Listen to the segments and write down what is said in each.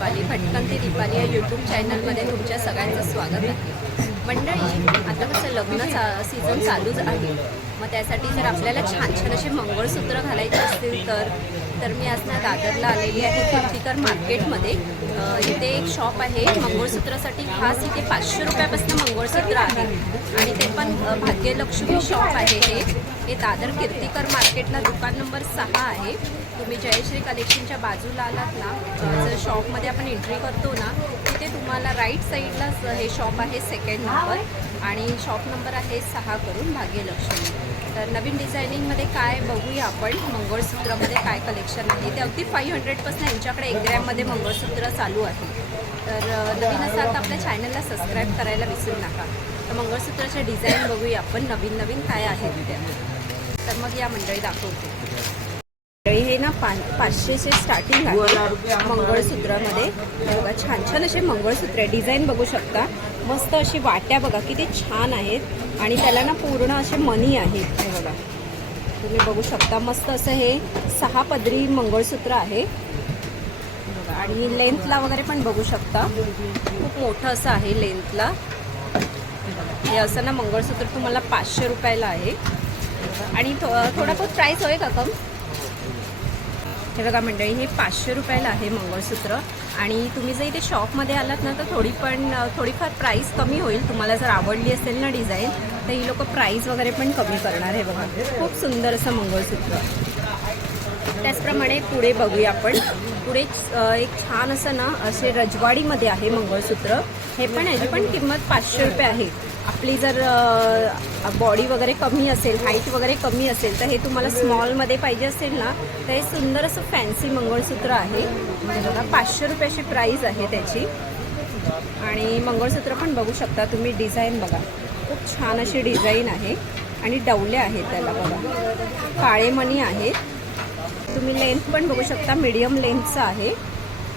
दीपाली भटकन ते दीपाली या यूट्यूब चॅनलमध्ये तुमच्या सगळ्यांचं स्वागत आहे. मंडळी आता कसं लग्न चा सीझन चालूच आहे. मग त्यासाठी जर आपल्याला छान छान असे मंगळसूत्र घालायचे असतील तर तर मी आज ना दादरला आलेली आहे कुर्तीकर मार्केटमध्ये. इथे एक शॉप आहे. मंगळसूत्रासाठी खास इथे पाचशे रुपयापासून मंगळसूत्र आहे. आणि ते पण भाग्यलक्ष्मी शॉप आहे हे. हे दादर कीर्तीकर मार्केटला दुकान नंबर सहा आहे. तुम्ही जयश्री कलेक्शनच्या बाजूला आलात ना जर शॉपमध्ये आपण एंट्री करतो ना तिथे तुम्हाला राईट साईडलाच हे शॉप आहे सेकंड नंबर आणि शॉप नंबर आहे सहा करून भाग्यलक्ष्मी. तर नवीन डिझायनिंगमध्ये काय बघूया आपण? मंगळसूत्रामध्ये काय कलेक्शन आहे? ते अगदी फाईव्ह हंड्रेडपासून यांच्याकडे एक ग्रॅममध्ये मंगळसूत्र चालू आहे. तर नवीन असाल तर आपल्या चॅनलला सबस्क्राईब करायला विसरू नका. तर मंगळसूत्राच्या डिझाईन बघूया आपण. नवीन नवीन काय आहेत त्या तर मग या मंडळी दाखवते. पा पाचशेचे स्टार्टिंग आहे मंगळसूत्रामध्ये. बघा छान छान असे मंगळसूत्र आहे. डिझाईन बघू शकता. मस्त अशी वाट्या बघा किती छान आहेत. आणि त्याला ना पूर्ण असे मनी आहेत. हे बघा. तुम्ही बघू शकता मस्त असं हे सहा पदरी मंगळसूत्र आहे. बघा आणि लेंथला वगैरे पण बघू शकता. खूप मोठं असं आहे लेंथला हे असं ना मंगळसूत्र तुम्हाला पाचशे रुपयाला आहे. आणि थो थोडा बहुत प्राईस होय का कम? हे बघा मंडळी हे पाचशे रुपयाला आहे मंगळसूत्र. आणि तुम्ही जर इथे शॉपमध्ये आलात ना तर थोडी पण थोडीफार प्राईस कमी होईल. तुम्हाला जर आवडली असेल ना डिझाईन तर ही लोक प्राईस वगैरे पण कमी करणार आहे बघा. खूप सुंदर असं मंगळसूत्र. त्याचप्रमाणे पुढे बघूया आपण. पुढे एक छान असं ना असे रजवाडीमध्ये आहे मंगळसूत्र. हे पण याची पण किंमत पाचशे रुपये आहे. आपली जर बॉडी वगैरे कमी असेल हाईट वगैरे कमी असेल तर हे तुम्हाला स्मॉलमध्ये पाहिजे असेल ना तर हे सुंदर असं फॅन्सी मंगळसूत्र आहे. म्हणजे बघा पाचशे रुपयाची प्राईस आहे त्याची. आणि मंगळसूत्र पण बघू शकता तुम्ही डिझाईन बघा. खूप छान अशी डिझाईन आहे. आणि डवले आहेत त्याला बघा. काळे मणी आहेत. तुम्ही लेंथ पण बघू शकता मीडियम लेंथचं आहे हे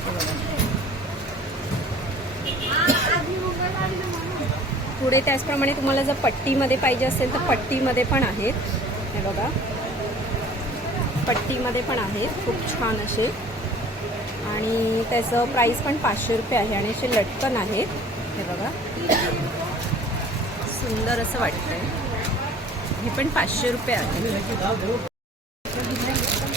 बघा. पुढे त्याचप्रमाणे तुम्हाला जर पट्टीमध्ये पाहिजे असेल तर पट्टीमध्ये पण आहेत. हे बघा. पट्टीमध्ये पण आहेत. खूप छान असे. आणि त्याचं प्राईस पण पाचशे रुपये आहे आणि असे लटकन आहेत. हे बघा. सुंदर असं वाटतंय. हे पण पाचशे रुपये आहे.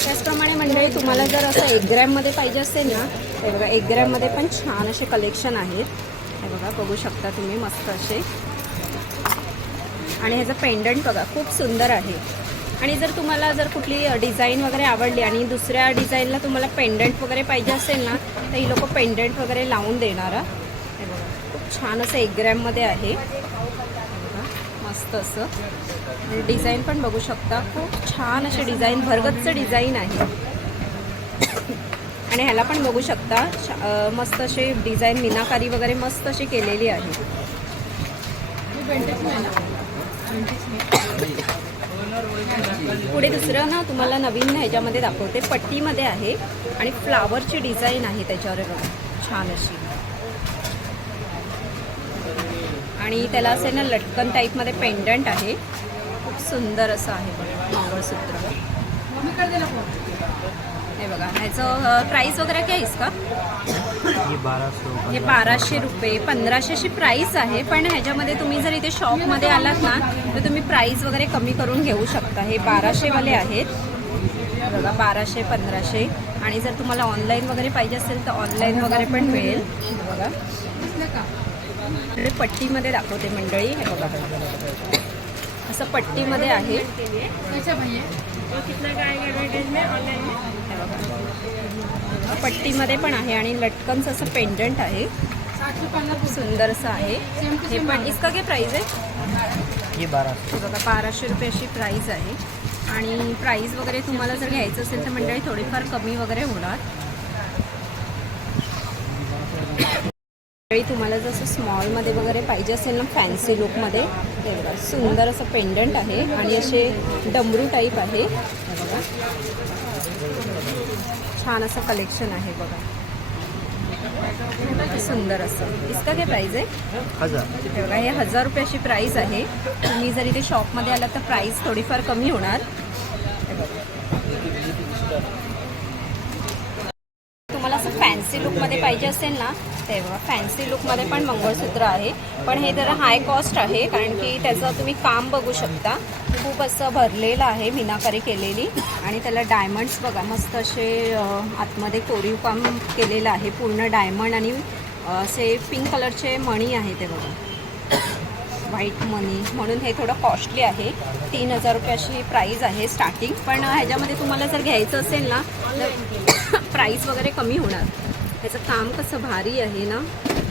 त्याचप्रमाणे मंडळी तुम्हाला जर असं एक ग्रॅममध्ये पाहिजे असेल ना हे बघा एक ग्रॅममध्ये पण छान असे कलेक्शन आहेत. बघा बघू शकता तुम्ही मस्त असे. आणि ह्याचं पेंडंट बघा खूप सुंदर आहे. आणि जर तुम्हाला जर कुठली डिझाईन वगैरे आवडली आणि दुसऱ्या डिझाईनला तुम्हाला पेंडंट वगैरे पाहिजे असेल ना तर ही लोक पेंडंट वगैरे लावून देणार हे बघा खूप छान असं एक ग्रॅममध्ये आहे. मस्त असं. डिझाईन पण बघू शकता खूप छान असे डिझाईन भरगतचं डिझाईन आहे. आणि ह्याला पण बघू शकता मस्त असे डिझाईन मिनाकारी वगैरे मस्त अशी केलेली आहे. पुढे दुसरं ना तुम्हाला नवीन ह्याच्यामध्ये दाखवते पट्टीमध्ये आहे आणि फ्लावरची डिझाईन आहे त्याच्यावर छान अशी. आणि त्याला असे ना लटकन टाईपमध्ये पेंडंट आहे. खूप सुंदर असं आहे मंगळसूत्र. हे बघा ह्याचं प्राईस वगैरे काय आहेस का? ये बारह सौ हे बाराशे रुपये पंधराशेची प्राईस आहे पण ह्याच्यामध्ये तुम्ही जर इथे शॉपमध्ये आलात ना तर तुम्ही प्राईस वगैरे कमी करून घेऊ शकता. हे बाराशेवाले आहेत. बघा बाराशे पंधराशे. आणि जर तुम्हाला ऑनलाईन वगैरे पाहिजे असेल तर ऑनलाईन वगैरे पण मिळेल. बघा. पट्टीमध्ये दाखवते मंडळी. हे बघा. असं पट्टीमध्ये आहे. पट्टीमध्ये पण आहे आणि लटकनचं असं पेंडंट आहे. खूप सुंदर असं आहे. हे पण इसका काय प्राईस आहे? बघा बाराशे रुपये अशी प्राईस आहे. आणि प्राईस वगैरे तुम्हाला जर घ्यायचं असेल तर मंडळी थोडीफार कमी वगैरे होणार. मंडळी तुम्हाला जसं स्मॉलमध्ये वगैरे पाहिजे असेल ना फॅन्सी लुकमध्ये हे बघा सुंदर असं पेंडंट आहे. आणि असे डमरू टाईप आहे. बघा. छान असं कलेक्शन आहे बघा. सुंदर असं. इसका काय प्राईस आहे? हे बघा हे हजार रुपयाची प्राईस आहे. तुम्ही जर इथे शॉपमध्ये आलात तर प्राईस थोडीफार कमी होणार. तुम्हाला असं फॅन्सी फॅन्सी लुकमध्ये पाहिजे असेल ना ते बघा फॅन्सी लुकमध्ये पण मंगळसूत्र आहे. पण हे जरा हाय कॉस्ट आहे कारण की त्याचं तुम्ही काम बघू शकता. खूप असं भरलेलं आहे मीनाकारी केलेली. आणि त्याला डायमंड्स बघा मस्त असे आतमध्ये कोरीव काम केलेलं आहे पूर्ण डायमंड आणि असे पिंक कलरचे मणी आहे ते बघा. व्हाईट मनी म्हणून हे थोडं कॉस्टली आहे. तीन हजार रुपये अशी प्राईज आहे स्टार्टिंग पण ह्याच्यामध्ये तुम्हाला जर घ्यायचं असेल ना तर प्राईस वगैरे कमी होणार. ह्याचं काम कसं भारी आहे ना?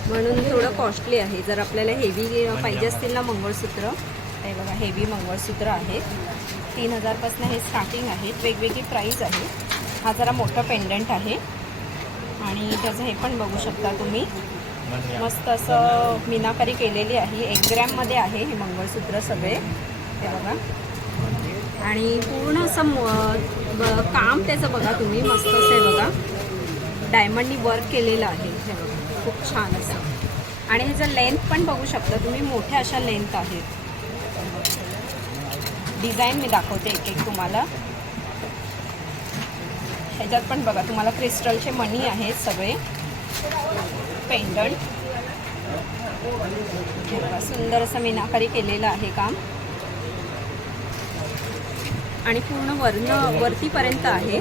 म्हणून थोडं कॉस्टली आहे. जर आपल्याला हेवी पाहिजे असतील ना मंगळसूत्र हे बघा हेवी मंगळसूत्र आहे. तीन हजारपासून हे स्टार्टिंग आहे. वेगवेगळी प्राईस आहे. हा जरा मोठा पेंडंट आहे. आणि त्याचं हे पण बघू शकता तुम्ही. मस्त असं मीनाकारी केलेली आहे. एक ग्रॅममध्ये आहे हे मंगळसूत्र सगळे. हे बघा. आणि पूर्ण असं काम त्याचं बघा तुम्ही. मस्त असं आहे बघा. डायमंडनी वर्क केलेलं आहे. हे बघा. खूप छान असं. आणि ह्याचं लेंथ पण बघू शकता तुम्ही. मोठ्या अशा लेंथ आहेत. डिझाईन मी दाखवते एक एक तुम्हाला. ह्याच्यात पण बघा तुम्हाला क्रिस्टलचे मणी आहेत सगळे. पेंडंट. सुंदर असं मीनाकारी केलेलं आहे काम. आणि पूर्ण वर्ण वरतीपर्यंत आहे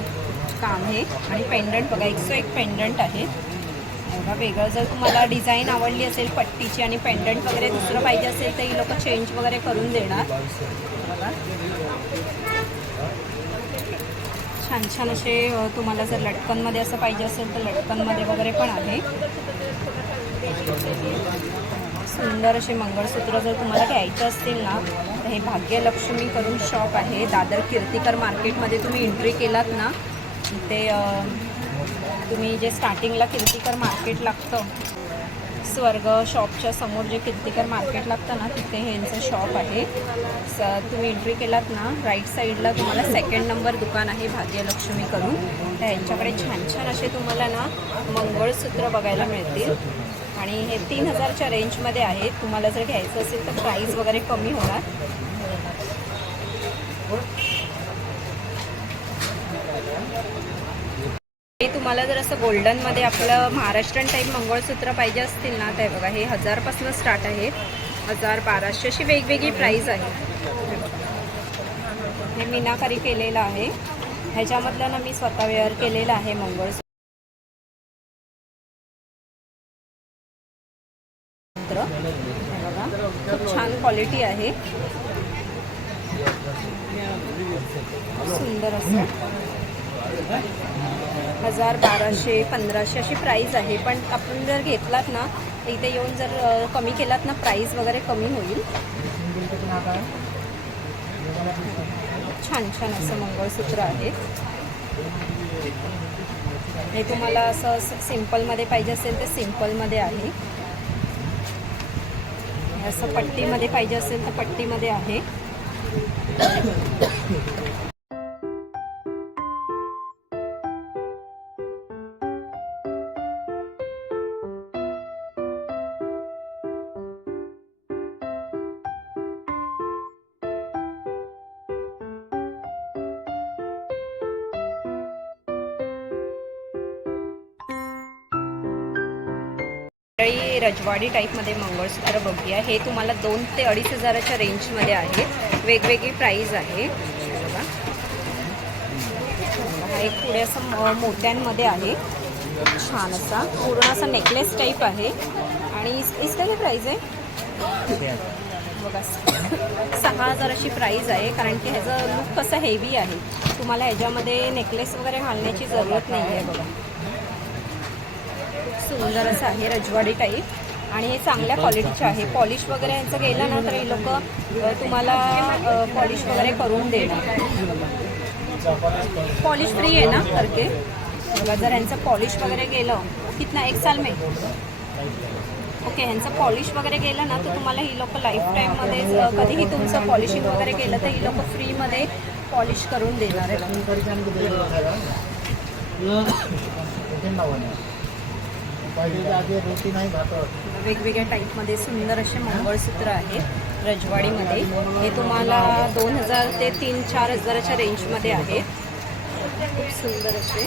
काम हे. आणि पेंडंट बघा एकसो एक पेंडंट आहे. एवढा वेगळं जर तुम्हाला डिझाईन आवडली असेल पट्टीची आणि पेंडंट वगैरे दुसरं पाहिजे असेल तर ही लोक चेंज वगैरे करून देणार. छान छान असे तुम्हाला जर लटकनमध्ये असं पाहिजे असेल तर लटकनमध्ये वगैरे पण आहे. सुंदर असे मंगळसूत्र जर तुम्हाला घ्यायचं असतील ना तर हे भाग्यलक्ष्मी करून शॉप आहे. दादर कीर्तिकर मार्केटमध्ये तुम्ही एंट्री केलात ना ते तुम्ही जे स्टार्टिंगला कीर्तिकर मार्केट लागतं स्वर्ग शॉपच्या समोर जे कीर्तिकर मार्केट लागतं ना तिथे ह्यांचं शॉप आहे. स तुम्ही एंट्री केलात ना राईट साईडला तुम्हाला सेकंड नंबर दुकान आहे भाग्यलक्ष्मी करून. तर ह्यांच्याकडे छान छान असे तुम्हाला ना मंगळसूत्र बघायला मिळतील. आणि हे तीन हजारच्या रेंजमध्ये आहे. तुम्हाला जर घ्यायचं असेल तर प्राईस वगैरे कमी होणार. तुम्हाला जर असं गोल्डनमध्ये आपलं महाराष्ट्रीयन टाईप मंगळसूत्र पाहिजे असतील ना ते बघा हे हजारपासून स्टार्ट आहे. हजार बाराशे अशी वेगवेगळी प्राईज आहे. हे मीनाकारी केलेलं आहे. ह्याच्यामधलं ना मी स्वतः वेअर केलेलं आहे मंगळसूत्र. खूप छान क्वालिटी आहे. सुंदर असं. हजार बाराशे पंधराशे अशी प्राईज आहे. पण आपण जर घेतलात ना इथे येऊन जर कमी केलात ना प्राईज वगैरे कमी होईल. छान छान असं मंगळसूत्र आहे. हे तुम्हाला असं सिम्पलमध्ये पाहिजे असेल तर सिम्पलमध्ये आहे. असं पट्टीमध्ये पाहिजे असेल तर पट्टीमध्ये आहे. मंडळी रजवाडी टाईपमध्ये मंगळसूत्र बघूया. हे तुम्हाला दोन ते अडीच हजाराच्या रेंजमध्ये आहे. वेगवेगळी प्राईज आहे. हे बघा. हा एक पुढे असं मोत्यांमध्ये आहे. छान असा. पूर्ण असा नेकलेस टाईप आहे. आणि इस- काही काय प्राईज आहे? बघा. सहा हजार अशी प्राईज आहे. कारण की ह्याचं लुक कसं हेवी आहे. तुम्हाला ह्याच्यामध्ये नेकलेस वगैरे घालण्याची जरूरत नाही आहे बघा. सुंदर असं आहे रजवाडी टाईप. आणि हे चांगल्या क्वालिटीचे आहे. पॉलिश वगैरे यांचं गेलं ना तर हे लोक तुम्हाला पॉलिश वगैरे करून देणार. पॉलिश फ्री आहे ना करके? बघा जर यांचं पॉलिश वगैरे गेलं कितना एक साल मे? ओके ह्यांचं पॉलिश वगैरे गेलं ना तर तुम्हाला ही लोक लाईफ टाईममध्ये कधीही तुमचं पॉलिशिंग वगैरे केलं तर ही लोक फ्रीमध्ये पॉलिश करून देणार आहे? वेगवेगळ्या टाईपमध्ये सुंदर असे मंगळसूत्र आहेत रजवाडीमध्ये. हे तुम्हाला दोन हजार ते तीन चार हजाराच्या रेंजमध्ये आहेत खूप सुंदर असे.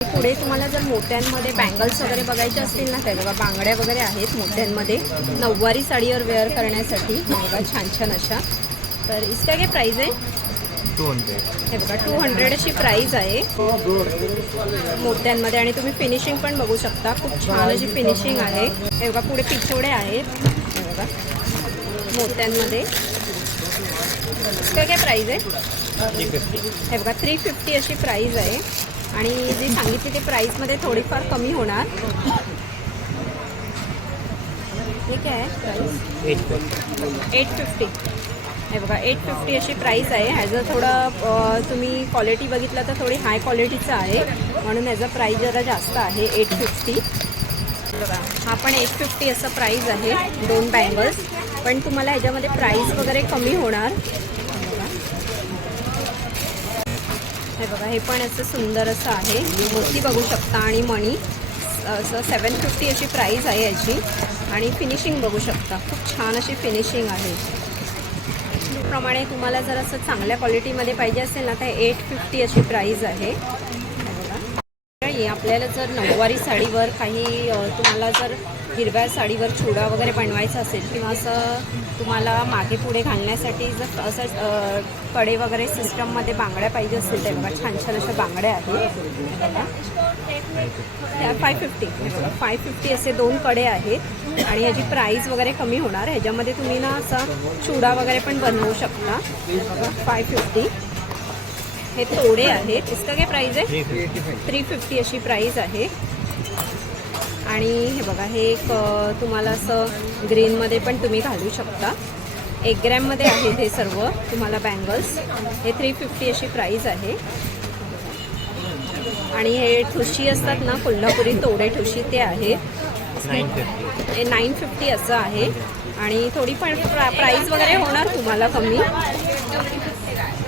पुढे तुम्हाला जर मोत्यांमध्ये बँगल्स वगैरे बघायचे असतील ना ते बघा बांगड्या वगैरे आहेत मोत्यांमध्ये. नऊवारी साडीवर वेअर करण्यासाठी बघा छान छान अशा. तर इसका काय प्राईज आहे टू हंड्रेड हे बघा टू हंड्रेड अशी प्राईज आहे. मोत्यांमध्ये आणि तुम्ही फिनिशिंग पण बघू शकता. खूप छान अशी फिनिशिंग आहे. हे बघा पुढे पिछोडे आहेत. हे बघा मोत्यांमध्ये इसका काय प्राईज आहे? हे बघा थ्री फिफ्टी अशी प्राईज आहे. आणि जी सांगितली ती प्राईसमध्ये थोडीफार कमी होणार. हे काय आहे? एट फिफ्टी हे बघा एट फिफ्टी अशी प्राईस आहे. ह्याचं थोडं तुम्ही क्वालिटी बघितलं तर थोडी हाय क्वालिटीचं आहे. म्हणून ह्याचं प्राईस जरा जास्त आहे एट फिफ्टी बघा हा पण एट फिफ्टी असं प्राईस आहे दोन बँगल्स पण तुम्हाला ह्याच्यामध्ये प्राईस वगैरे कमी होणार. हे बघा. हे पण असं सुंदर असं आहे. मोती बघू शकता आणि मणी. असं सेवन फिफ्टी अशी प्राईस आहे याची. आणि फिनिशिंग बघू शकता. खूप छान अशी फिनिशिंग आहे. प्रमाणे तुम्हाला जर असं चांगल्या क्वालिटीमध्ये पाहिजे असेल ना तर एट फिफ्टी अशी प्राईज आहे. हे आपल्याला जर नऊवारी साडीवर काही तुम्हाला जर हिरव्या साडीवर चुडा वगैरे बनवायचा असेल किंवा असं तुम्हाला मागे पुढे घालण्यासाठी जर असं कडे वगैरे सिस्टममध्ये बांगड्या पाहिजे असतील तर छान छान अशा बांगड्या आहेत. त्या फाय फिफ्टी फाय फिफ्टी असे दोन कडे आहेत आणि ह्याची प्राईस वगैरे कमी होणार. ह्याच्यामध्ये तुम्ही ना असा चुडा वगैरे पण बनवू शकता. फाय फिफ्टी हे तोडे आहेत. इसका काय प्राईस आहे? Three fifty. अशी प्राईस आहे. आणि हे बघा हे एक तुम्हाला असं ग्रीनमध्ये पण तुम्ही घालू शकता. एक ग्रॅममध्ये आहेत हे सर्व तुम्हाला बँगल्स हे थ्री फिफ्टी अशी प्राईस आहे. आणि हे ठुशी असतात ना कोल्हापुरी तोडे ठुशी ते आहेत. नाईन फिफ्टी नाईन फिफ्टी असं आहे. आणि थोडी पण प्रा प्राईस वगैरे होणार तुम्हाला कमी.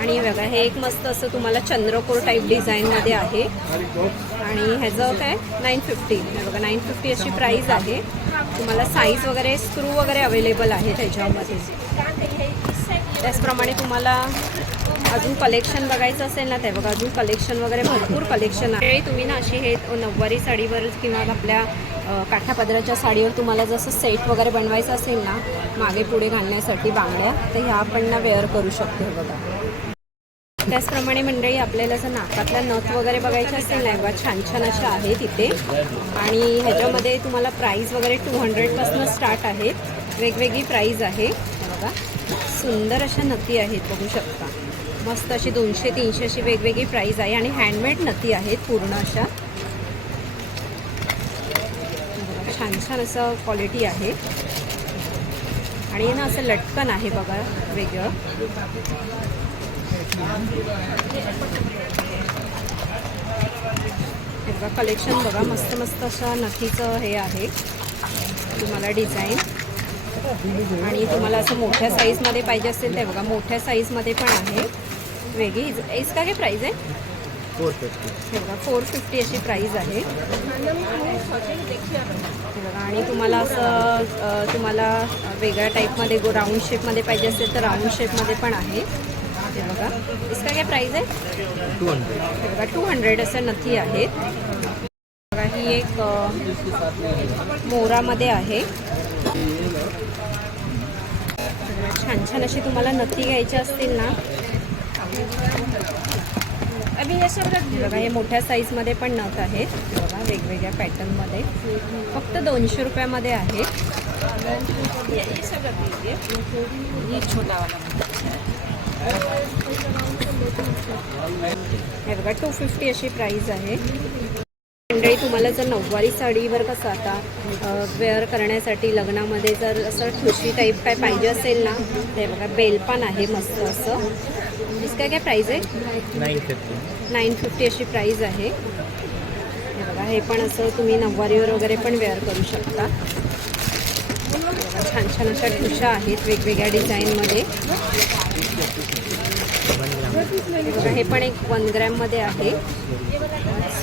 आणि बघा हे एक मस्त असं तुम्हाला चंद्रकोर टाईप डिझाईनमध्ये आहे. आणि ह्याचं काय? नाईन फिफ्टी बघा नाईन फिफ्टी अशी प्राईस आहे. तुम्हाला साईज वगैरे स्क्रू वगैरे अवेलेबल आहे त्याच्यामध्ये. त्याचप्रमाणे तुम्हाला अजून कलेक्शन बघायचं असेल ना ते बघा अजून कलेक्शन वगैरे भरपूर कलेक्शन आहे. तुम्ही ना अशी हे नऊवारी साडीवर किंवा आपल्या काठापदराच्या साडीवर तुम्हाला जसं सेट वगैरे बनवायचं असेल ना मागे पुढे घालण्यासाठी बांगड्या तर ह्या आपण ना वेअर करू शकतो बघा. त्याचप्रमाणे मंडळी आपल्याला जर नाकातला नथ वगैरे बघायचे असेल ना बघा छान छान अशा आहेत इथे. आणि ह्याच्यामध्ये तुम्हाला प्राईस वगैरे टू हंड्रेडपासून स्टार्ट आहेत. वेगवेगळी प्राईज आहे. बघा. सुंदर अशा नथी आहेत बघू शकता. मस्त अशी दोनशे तीनशे अशी वेगवेगळी प्राईज आहे आणि हँडमेड नथी आहेत पूर्ण अशा. छान छान असं क्वालिटी आहे. आणि ना असं लटकन आहे बघा वेगळं. हे बघा कलेक्शन बघा मस्त मस्त अशा नथीचं हे आहे. तुम्हाला डिझाईन आणि तुम्हाला असं मोठ्या साईजमध्ये पाहिजे असेल ते बघा मोठ्या साईजमध्ये पण आहे. वेगळी. इसका काय प्राईज आहे? Four fifty. हे बघा फोर फिफ्टी अशी प्राईज आहे. हे बघा आणि तुम्हाला असं अ, तुम्हाला वेगळ्या टाईपमध्ये गो राऊंड शेपमध्ये पाहिजे असेल तर राऊंड शेपमध्ये पण आहे. हे बघा इसका काय प्राईज आहे? Two hundred. हे बघा टू हंड्रेड असं नथी आहेत बघा ही एक अ, मोरामध्ये आहे. छान छान अशी तुम्हाला नथी घ्यायची असतील ना हे बघा हे मोठ्या साईजमध्ये पण नथ आहेत. बघा वेगवेगळ्या पॅटर्नमध्ये फक्त दोनशे रुपयामध्ये आहे. हे बघा टू फिफ्टी अशी प्राईस आहे. मंडळी तुम्हाला जर नऊवारी साडीवर कसं आता वेअर करण्यासाठी लग्नामध्ये जर असं ठुशी टाईप काय पाहिजे असेल ना ते बघा बेल पण आहे मस्त असं. इसका काय प्राईस आहे? Nine fifty. नाईन फिफ्टी अशी प्राईज आहे. हे बघा हे पण असं तुम्ही नऊवारीवर वगैरे पण वेअर करू शकता. छान छान अशा ठुशा आहेत वेगवेगळ्या डिझाईनमध्ये हे बघा हे पण एक वन ग्रॅममध्ये आहे.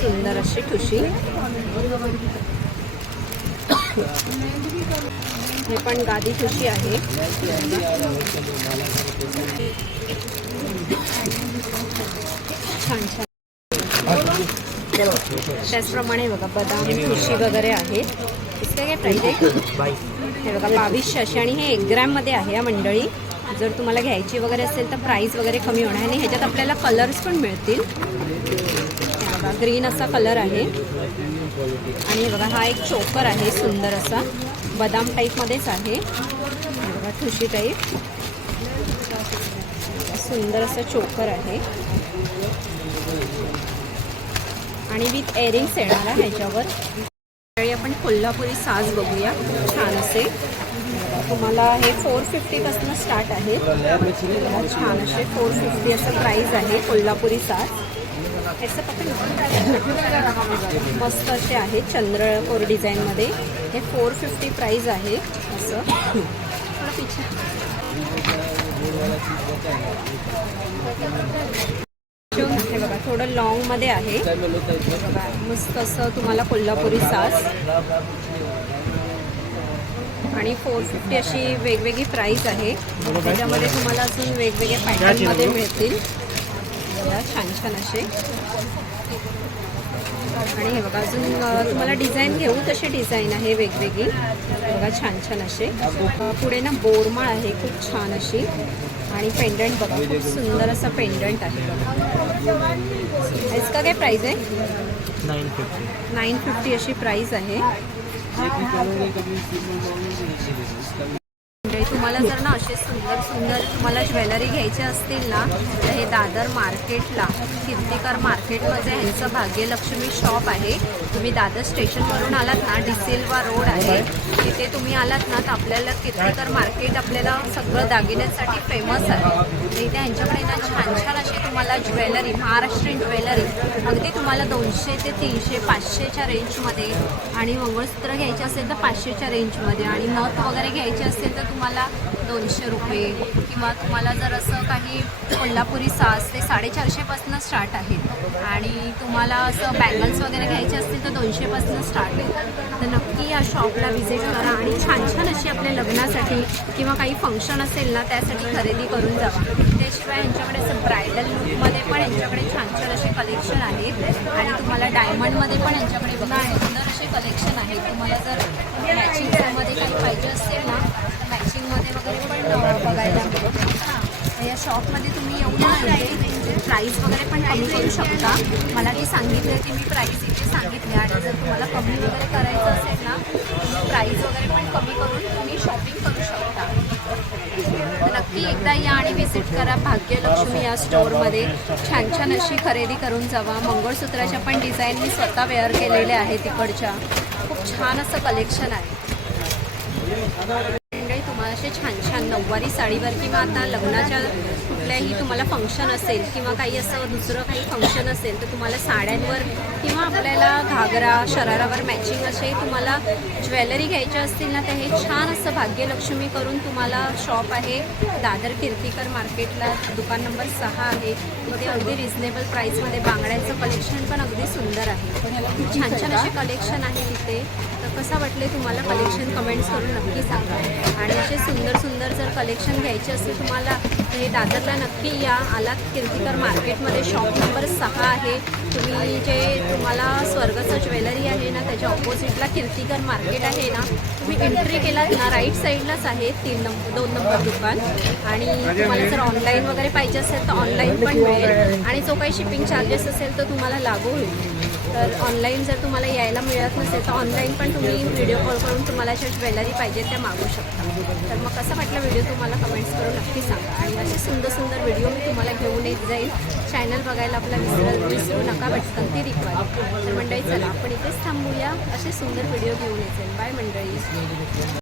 सुंदर अशी ठुशी. हे पण गादी ठुशी आहे. छान छान त्याचप्रमाणे बघा बदाम खुशी वगैरे आहे. इसका काय प्राईज आहे? हे बघा बावीसशे असे आणि हे एक ग्रॅममध्ये आहे या मंडळी. जर तुम्हाला घ्यायची वगैरे असेल तर प्राईस वगैरे कमी होणार आणि ह्याच्यात आपल्याला कलर्स पण मिळतील. बघा ग्रीन असा कलर आहे. आणि बघा हा एक चोकर आहे सुंदर असा. बदाम टाईपमध्येच आहे. बघा ठुशी टाईप सुंदर असं चोकर आहे. आणि विथ एअरिंग्स येणार आहे ह्याच्यावर. त्यावेळी आपण कोल्हापुरी साज बघूया. छान असे. तुम्हाला हे फोर फिफ्टीपासून स्टार्ट आहे. छान असे फोर फिफ्टी असं प्राईस आहे कोल्हापुरी साज. याचं पकडलं. मस्त असे आहेत चंद्रकोर डिझाईनमध्ये हे फोर फिफ्टी प्राईज आहे असं. थोडं हे बघा थोडं लॉंगमध्ये आहे. बघा मस्त असं तुम्हाला कोल्हापुरी सास. आणि फोर फिफ्टी अशी वेगवेगळी प्राईस आहे. त्याच्यामध्ये तुम्हाला अजून वेगवेगळ्या पॅटर्नमध्ये मिळतील. छान छान असे. आणि हे बघा अजून तुम्हाला डिझाईन घेऊ तशी डिझाईन आहे वेगवेगळी? बघा छान छान असे. पुढे ना बोरमाळ आहे खूप छान अशी. आणि पेंडंट बघा खूप सुंदर असा पेंडंट आहे बघा. इसका काय प्राईस आहे? Nine fifty. नाईन फिफ्टी अशी प्राईस आहे. तुम्हाला जर ना असे सुंदर सुंदर तुम्हाला ज्वेलरी घ्यायचे असतील ना तर हे दादर मार्केटला कीर्तिकर मार्केटमध्ये ह्यांचं भाग्यलक्ष्मी शॉप आहे. तुम्ही दादर स्टेशनवरून आलात ना डिसेलवा रोड आहे. तिथे तुम्ही आलात ना तर आपल्याला कीर्तिकर मार्केट आपल्याला सगळं दागिन्यांसाठी फेमस आहे. तर इथे ह्यांच्याकडे ना छान छान अशी तुम्हाला ज्वेलरी महाराष्ट्रीयन ज्वेलरी अगदी तुम्हाला दोनशे ते तीनशे पाचशेच्या रेंजमध्ये आणि मंगळसूत्र घ्यायचे असेल तर पाचशेच्या रेंजमध्ये आणि नथ वगैरे घ्यायचे असेल तर तुम्हाला दोनशे रुपये किंवा तुम्हाला जर असं काही कोल्हापुरी सास ते साडेचारशेपासून स्टार्ट आहेत आणि तुम्हाला असं बँगल्स वगैरे घ्यायचे असतील तर दोनशेपासून स्टार्ट आहेत तर नक्की या शॉपला व्हिजिट करा आणि छान छान अशी आपल्या लग्नासाठी किंवा काही फंक्शन असेल ना त्यासाठी खरेदी करून जावा त्याशिवाय यांच्याकडे असं ब्रायडल लुकमध्ये पण यांच्याकडे छान छान असे कलेक्शन आहेत आणि तुम्हाला डायमंडमध्ये पण यांच्याकडे बघा सुंदर असे कलेक्शन आहेत. तुम्हाला जर मॅचिंगमध्ये काही पाहिजे असेल ना मॅचिंगमध्ये वगैरे पण अं, बघायला मिळेल हां या शॉपमध्ये तुम्ही येऊन म्हणजे प्राईस वगैरे पण कमी करू शकता. मला ती सांगितली होती मी प्राईस इथे सांगितली आणि जर तुम्हाला कमी वगैरे करायचं असेल ना तुम्ही प्राईस वगैरे पण कमी करून तुम्ही शॉपिंग करू शकता. नक्की एकदा या आणि व्हिजिट करा. भाग्यलक्ष्मी या स्टोअरमध्ये छान छान अशी खरेदी करून जावा. मंगळसूत्राच्या पण डिझाईन मी स्वतः वेअर केलेल्या आहे तिकडच्या खूप छान असं कलेक्शन आहे मंडळी तुम्हाला असे छान छान नऊवारी साडीवर किंवा आता लग्नाच्या कुठल्याही तुम्हाला फंक्शन असेल किंवा काही असं दुसरं काही फंक्शन असेल तर तुम्हाला साड्यांवर किंवा आपल्याला घागरा शरारावर मॅचिंग असे तुम्हाला ज्वेलरी घ्यायच्या असतील ना तर हे छान असं भाग्यलक्ष्मी करून तुम्हाला शॉप आहे. दादर कीर्तीकर मार्केटला दुकान नंबर सहा आहे. इथे अगदी रिझनेबल प्राईसमध्ये बांगड्यांचं कलेक्शन पण अगदी सुंदर आहे. छान छान असे कलेक्शन आहे तिथे तर कसं वाटले तुम्हाला कलेक्शन कमेंट्स करून नक्की सांगा. आणि असे सुंदर सुंदर जर कलेक्शन घ्यायचे असेल तुम्हाला हे दादरला नक्की या. आलात कीर्तिकर मार्केटमध्ये. शॉप नंबर सहा आहे. तुम्ही जे तुम्हाला स्वर्गाचं ज्वेलरी आहे ना त्याच्या ऑपोजिटला कीर्तिकर मार्केट आहे ना तुम्ही एंट्री केलात ना राईट साईडलाच आहे तीन नंबर दोन नंबर दुकान. आणि तुम्हाला जर ऑनलाईन वगैरे पाहिजे असेल तर ऑनलाईन पण मिळेल. आणि जो काही शिपिंग चार्जेस असेल तर तुम्हाला लागू होईल. तर ऑनलाईन जर तुम्हाला यायला मिळत नसेल तर ऑनलाईन पण तुम्ही व्हिडिओ कॉल करून तुम्हाला ज्या ज्वेलरी पाहिजे त्या मागू शकता. तर मग कसा वाटला व्हिडिओ तुम्हाला कमेंट्स करून नक्की सांगा. आणि असे सुंदर सुंदर व्हिडिओ मी तुम्हाला घेऊन येत जाईल चॅनल बघायला आपला विसर विसरू नका भटकन ती रिक्वायर तर मंडळी चला आपण इथेच थांबूया. असे सुंदर व्हिडिओ घेऊन येत जाईल बाय मंडळी.